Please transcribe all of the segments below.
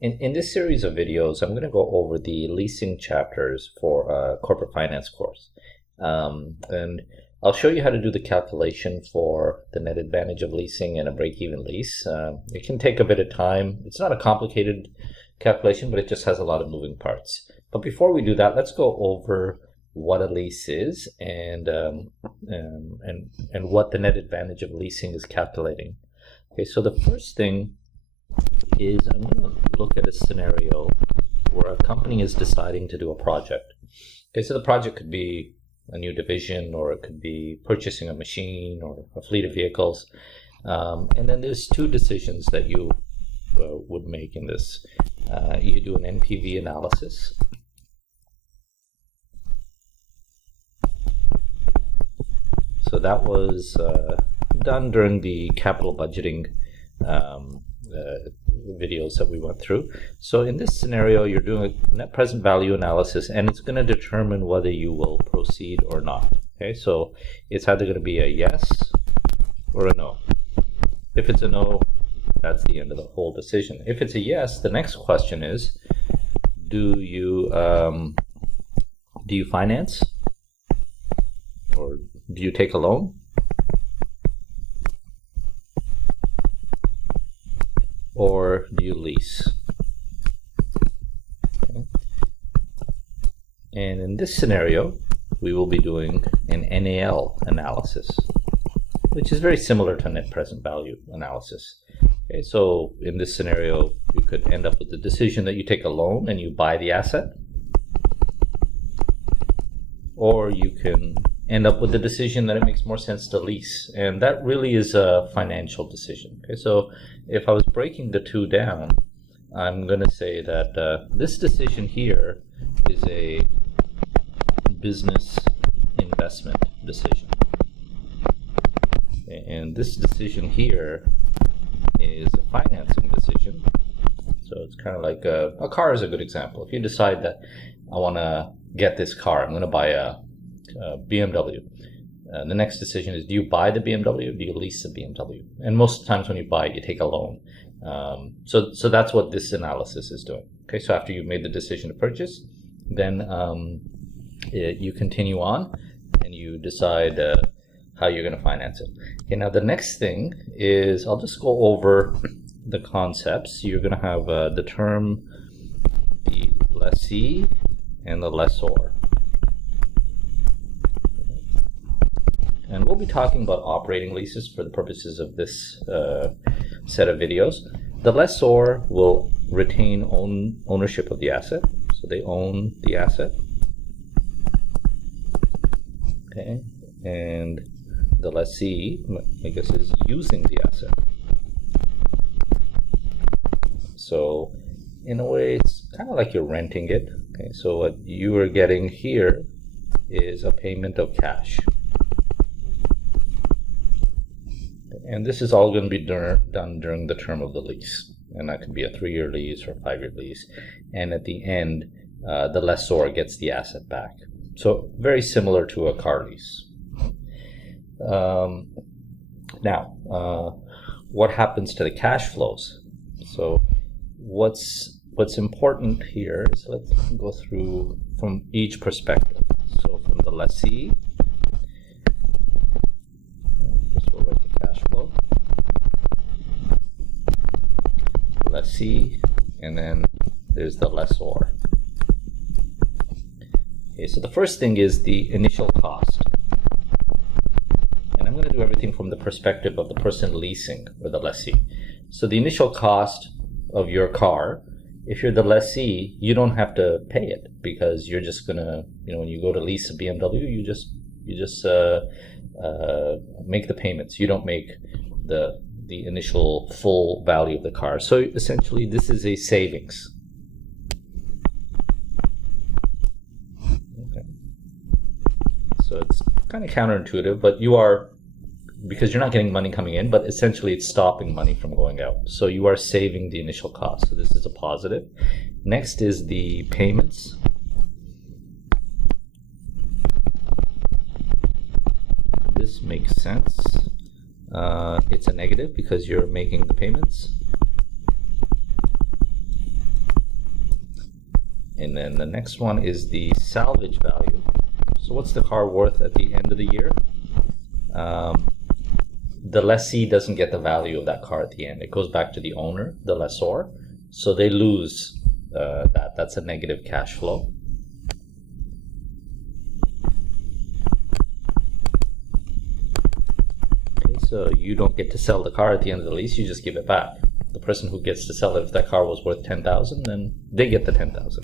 In this series of videos, I'm going to go over the leasing chapters for a corporate finance course. And I'll show you how to do the calculation for the net advantage of leasing and a break-even lease. It can take a bit of time. It's not a complicated calculation, but it just has a lot of moving parts. But before we do that, let's go over what a lease is and what the net advantage of leasing is calculating. Okay, so the first thing is I'm going to look at a scenario where a company is deciding to do a project. Okay, so the project could be a new division, or it could be purchasing a machine or a fleet of vehicles. And then there's two decisions that you would make in this. You do an NPV analysis. So that was done during the capital budgeting videos that we went through. So in this scenario, you're doing a net present value analysis, and it's going to determine whether you will proceed or not. Okay, so it's either going to be a yes or a no. If it's a no, that's the end of the whole decision. If it's a yes, the next question is, do you finance, or do you take a loan? Or do you lease? Okay. And in this scenario, we will be doing an NAL analysis, which is very similar to net present value analysis. Okay, so in this scenario, you could end up with the decision that you take a loan and you buy the asset, or you can end up with the decision that it makes more sense to lease, and that really is a financial decision. Okay, so if I was breaking the two down, I'm going to say that this decision here is a business investment decision, and this decision here is a financing decision. So it's kind of like a car is a good example. If you decide that I want to get this car, I'm going to buy a BMW. The next decision is, do you buy the BMW or do you lease the BMW? And most times when you buy it, you take a loan. So that's what this analysis is doing. Okay, so after you've made the decision to purchase, then you continue on and you decide how you're going to finance it. Okay, now the next thing is, I'll just go over the concepts. You're going to have the term, the lessee and the lessor. And we'll be talking about operating leases for the purposes of this set of videos. The lessor will retain ownership of the asset, so they own the asset. Okay, and the lessee, I guess, is using the asset. So in a way, it's kind of like you're renting it. Okay, so what you are getting here is a payment of cash. And this is all going to be done during the term of the lease. And that could be a 3-year lease or a 5-year lease. And at the end, the lessor gets the asset back. So very similar to a car lease. Now, what happens to the cash flows? So what's important here is, let's go through from each perspective. So from the lessee, flow, lessee, and then there's the lessor. Okay, so the first thing is the initial cost. And I'm going to do everything from the perspective of the person leasing, or the lessee. So the initial cost of your car, if you're the lessee, you don't have to pay it, because you're just going to, when you go to lease a BMW, you just make the payments. You don't make the initial full value of the car. So essentially, this is a savings. Okay. So it's kind of counterintuitive, but because you're not getting money coming in, but essentially it's stopping money from going out. So you are saving the initial cost. So this is a positive. Next is the payments. This makes sense. It's a negative because you're making the payments. And then the next one is the salvage value. So what's the car worth at the end of the year? The lessee doesn't get the value of that car at the end. It goes back to the owner, the lessor. So they lose that. That's a negative cash flow. Okay, so you don't get to sell the car at the end of the lease. You just give it back. The person who gets to sell it, if that car was worth $10,000, then they get the $10,000.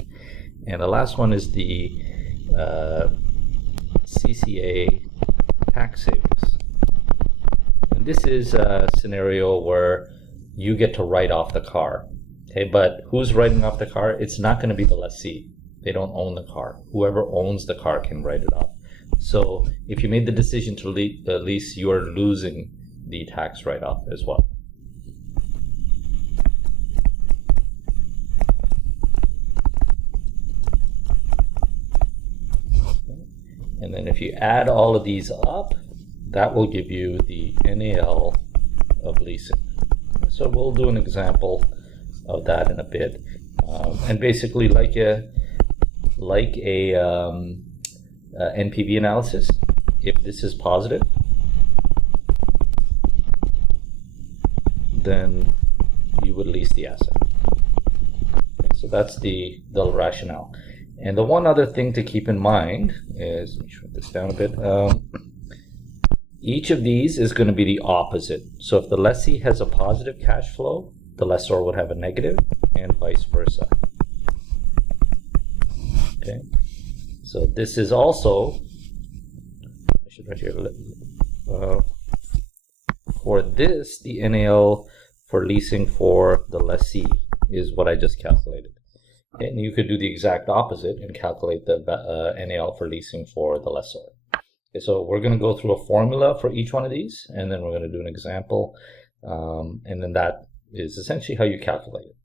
And the last one is the Cca Tax Savings. And this is a scenario where you get to write off the car. Okay, but who's writing off the car? It's not going to be the lessee. They don't own the car. Whoever owns the car can write it off. So if you made the decision to lease, you are losing the tax write-off as well. And then if you add all of these up, that will give you the NAL of leasing. So we'll do an example of that in a bit. And basically, like a NPV analysis, if this is positive, then you would lease the asset. Okay, so that's the rationale. And the one other thing to keep in mind is, let me shrink this down a bit. Each of these is going to be the opposite. So if the lessee has a positive cash flow, the lessor would have a negative, and vice versa. Okay. So this is also, I should write here, for this, the NAL for leasing for the lessee is what I just calculated. Okay, and you could do the exact opposite and calculate the NAL for leasing for the lessor. Okay, so we're going to go through a formula for each one of these, and then we're going to do an example, and then that is essentially how you calculate it.